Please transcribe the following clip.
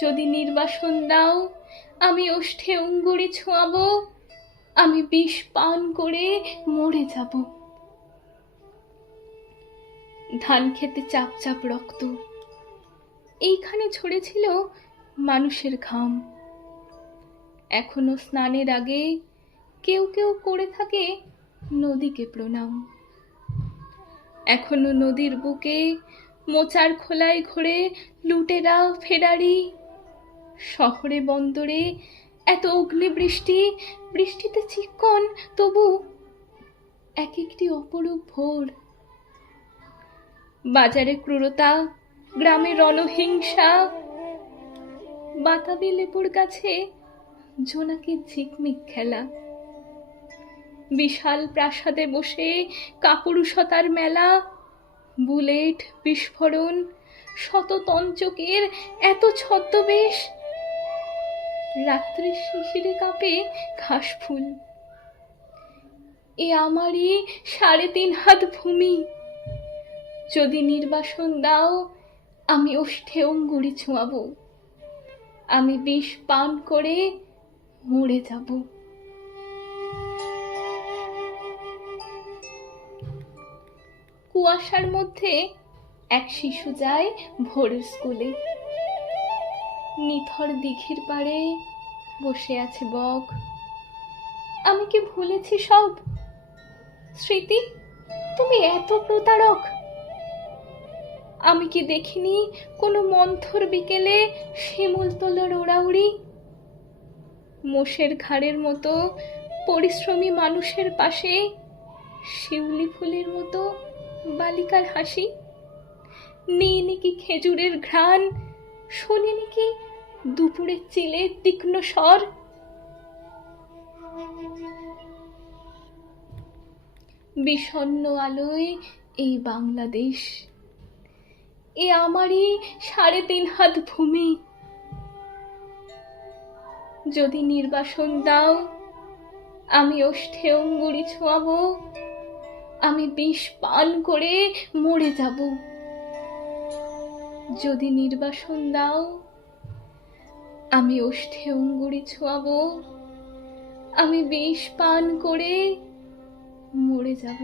যদি নির্বাসন দাও, আমি ওষ্ঠে অঙ্গুরি ছোঁয়াবো, আমি বিষ পান করে মরে যাব। ধান খেতে চাপ চাপ রক্ত, এইখানে ঝরেছিল মানুষের ঘাম। এখনও স্নানের আগে কেউ কেউ করে থাকে নদীকে প্রণাম। এখনও নদীর বুকে মোচার খোলায় ঘোরে লুটেরা ফেরারি শহরে বন্দরে এত অগ্নিবৃষ্টি, বৃষ্টিতে চিক্কন তবু এক একটি অপরূপ ভোর। বাজারে ক্রূরতা, গ্রামে রণহিংসা, বাতাবি লেপুর কাছে জোনাকির ঝিকমিক খেলা। বিশাল প্রাসাদে বসে কাপুরুষতার মেলা, বুলেট, বিস্ফোরণ শততঞ্চকের এত ছদ্মবেশ রাত্রি শিশিরে কাঁপে ঘাস ফুল। এ আমারই সাড়ে তিন হাত ভূমি। যদি নির্বাসন দাও, আমি ওষ্ঠে অঙ্গুরি ছোঁয়াবো। আমি বিষ পান করে মরে যাব। কুয়াশার মধ্যে এক শিশু যায় ভোরের স্কুলে। নিথর দিঘির পাড়ে বসে আছে বক। আমি কি ভুলেছি সব? স্মৃতি, তুমি এত প্রতারক। আমি কি দেখিনি কোনো মন্থর বিকেলে শিমুল তোলার ওড়াউড়ি মোষের ঘাড়ের মতো পরিশ্রমী মানুষের পাশে শিউলি ফুলের মতো বালিকার হাসি? নিইনি কি খেজুরের ঘ্রাণ শোনেনি কি দুপুরের চিলের তীক্ষ্ণ স্বর? বিষণ্ণ আলোয় এই বাংলাদেশ, এ আমারই সাড়ে তিন হাত ভূমি। যদি নির্বাসন দাও, আমি ওষ্ঠে অঙ্গুরি ছোঁয়াবো, আমি বিষ পান করে মরে যাব। যদি নির্বাসন দাও আমি ওষ্ঠে অঙ্গুরি ছোয়াবো আমি বিষ পান করে মরে যাব।